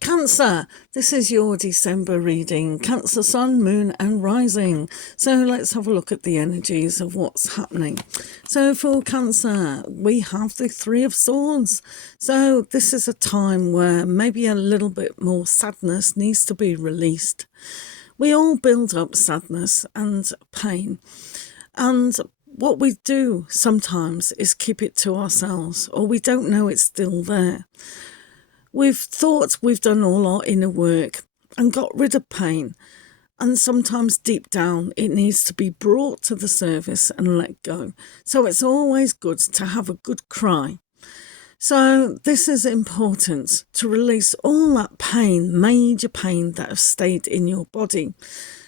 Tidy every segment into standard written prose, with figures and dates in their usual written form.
Cancer, this is your December reading. Cancer, Sun, Moon, and Rising. So let's have a look at the energies of what's happening. So for Cancer, we have the Three of Swords. So this is a time where maybe a little bit more sadness needs to be released. We all build up sadness and pain. And what we do sometimes is keep it to ourselves, or we don't know it's still there. We've thought we've done all our inner work and got rid of pain. And sometimes deep down, it needs to be brought to the surface and let go. So it's always good to have a good cry. So this is important to release all that pain, major pain that has stayed in your body.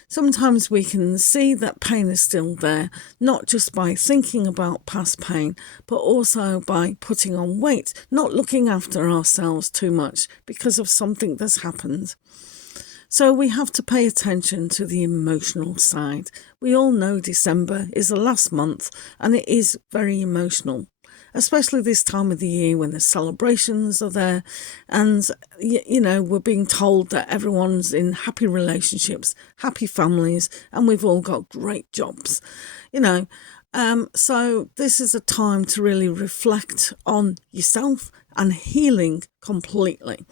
Sometimes we can see that pain is still there, not just by thinking about past pain, but also by putting on weight, not looking after ourselves too much because of something that's happened. So we have to pay attention to the emotional side. We all know December is the last month and it is very emotional, especially this time of the year when the celebrations are there and, we're being told that everyone's in happy relationships, happy families, and we've all got great jobs, So this is a time to really reflect on yourself and healing completely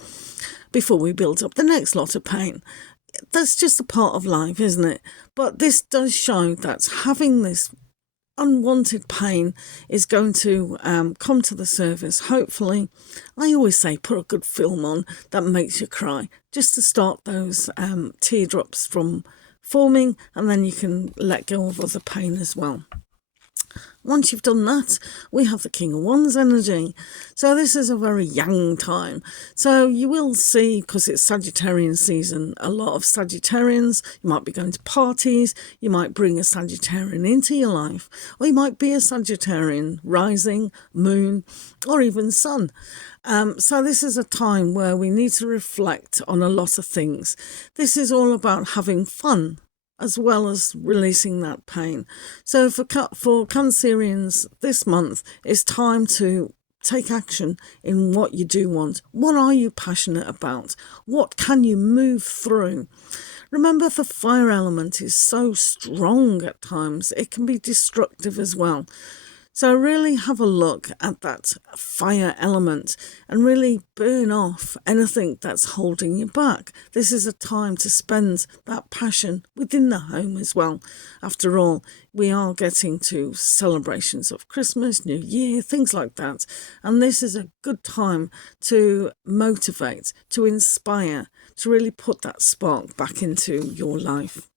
before we build up the next lot of pain. That's just a part of life, isn't it? But this does show that having this unwanted pain is going to come to the surface. Hopefully, I always say put a good film on that makes you cry, just to start those teardrops from forming, and then you can let go of other pain as well. Once you've done that, we have the King of Wands energy. So this is a very young time. So you will see, because it's Sagittarian season, a lot of Sagittarians. You might be going to parties. You might bring a Sagittarian into your life. Or you might be a Sagittarian rising, moon, or even sun. So this is a time where we need to reflect on a lot of things. This is all about having fun, as well as releasing that pain. So for Cancerians this month, it's time to take action in what you do want. What are you passionate about? What can you move through? Remember, the fire element is so strong at times. It can be destructive as well. So really have a look at that fire element and really burn off anything that's holding you back. This is a time to spend that passion within the home as well. After all, we are getting to celebrations of Christmas, New Year, things like that. And this is a good time to motivate, to inspire, to really put that spark back into your life.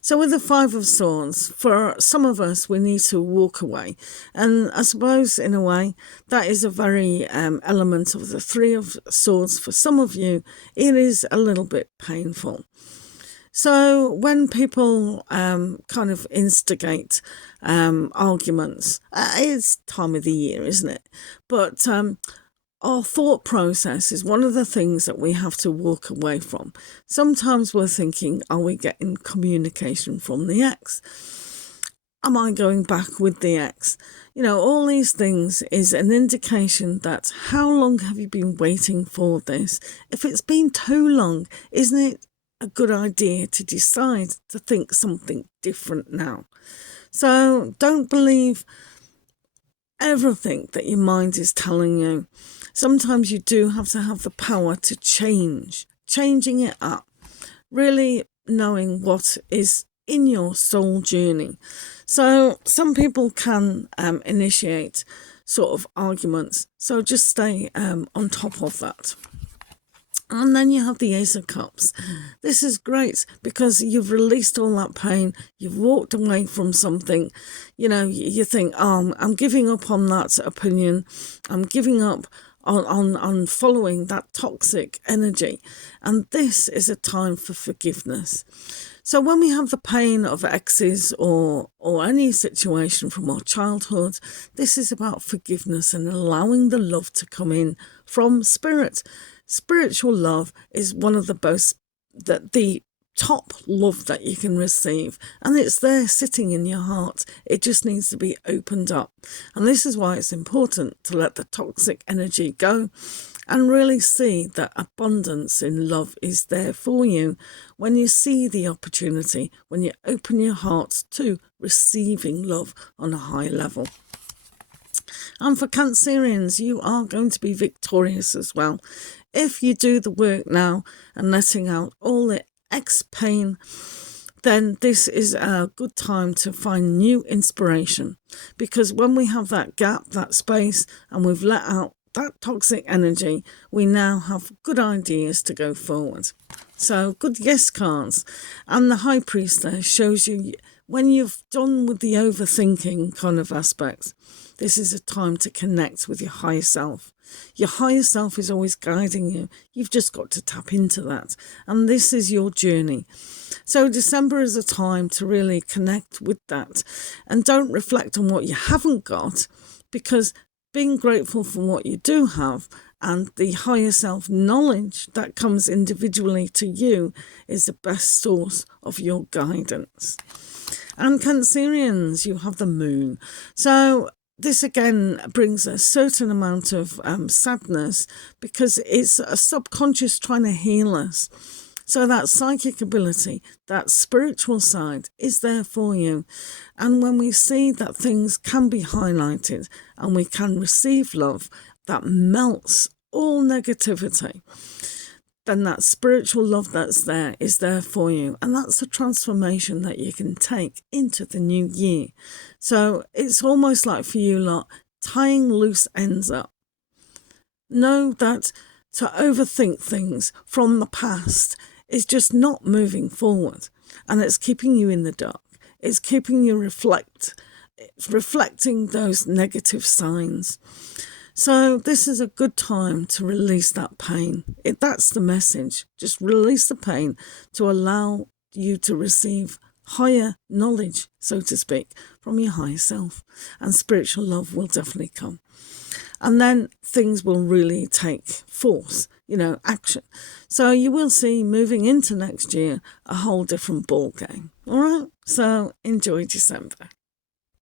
So with the Five of Swords, for some of us, we need to walk away. And I suppose, in a way, that is a very element of the Three of Swords. For some of you, it is a little bit painful. So when people kind of instigate arguments, it's time of the year, isn't it? But our thought process is one of the things that we have to walk away from. Sometimes we're thinking, are we getting communication from the ex? Am I going back with the ex? All these things is an indication that how long have you been waiting for this? If it's been too long, isn't it a good idea to decide to think something different now? So don't believe everything that your mind is telling you. Sometimes you do have to have the power to changing it up, really knowing what is in your soul journey. So some people can initiate sort of arguments. So just stay on top of that. And then you have the Ace of Cups. This is great because you've released all that pain. You've walked away from something. You think, oh, I'm giving up on that opinion. I'm giving up on following that toxic energy. And this is a time for forgiveness. So when we have the pain of exes or any situation from our childhood, this is about forgiveness and allowing the love to come in from spirit. Spiritual love is one of the top love that you can receive, and it's there sitting in your heart. It just needs to be opened up, and this is why it's important to let the toxic energy go and really see that abundance in love is there for you when you see the opportunity, when you open your heart to receiving love on a high level. And for Cancerians, you are going to be victorious as well. If you do the work now and letting out all the ex-pain, then this is a good time to find new inspiration. Because when we have that gap, that space, and we've let out that toxic energy, we now have good ideas to go forward. So good yes cards. And the High Priestess shows you when you've done with the overthinking kind of aspects, this is a time to connect with your higher self. Your higher self is always guiding you. You've just got to tap into that. And this is your journey. So December is a time to really connect with that. And don't reflect on what you haven't got, because being grateful for what you do have and the higher self knowledge that comes individually to you is the best source of your guidance. And Cancerians, you have the moon. So this again brings a certain amount of sadness, because it's a subconscious trying to heal us. So that psychic ability, that spiritual side is there for you. And when we see that things can be highlighted and we can receive love that melts all negativity, then that spiritual love that's there is there for you. And that's a transformation that you can take into the new year. So it's almost like for you lot, tying loose ends up. Know that to overthink things from the past is just not moving forward. And it's keeping you in the dark. It's keeping you reflecting those negative signs. So this is a good time to release that pain. That's the message. Just release the pain to allow you to receive higher knowledge, so to speak, from your higher self. And spiritual love will definitely come. And then things will really take force, action. So you will see moving into next year a whole different ball game. All right? So enjoy December.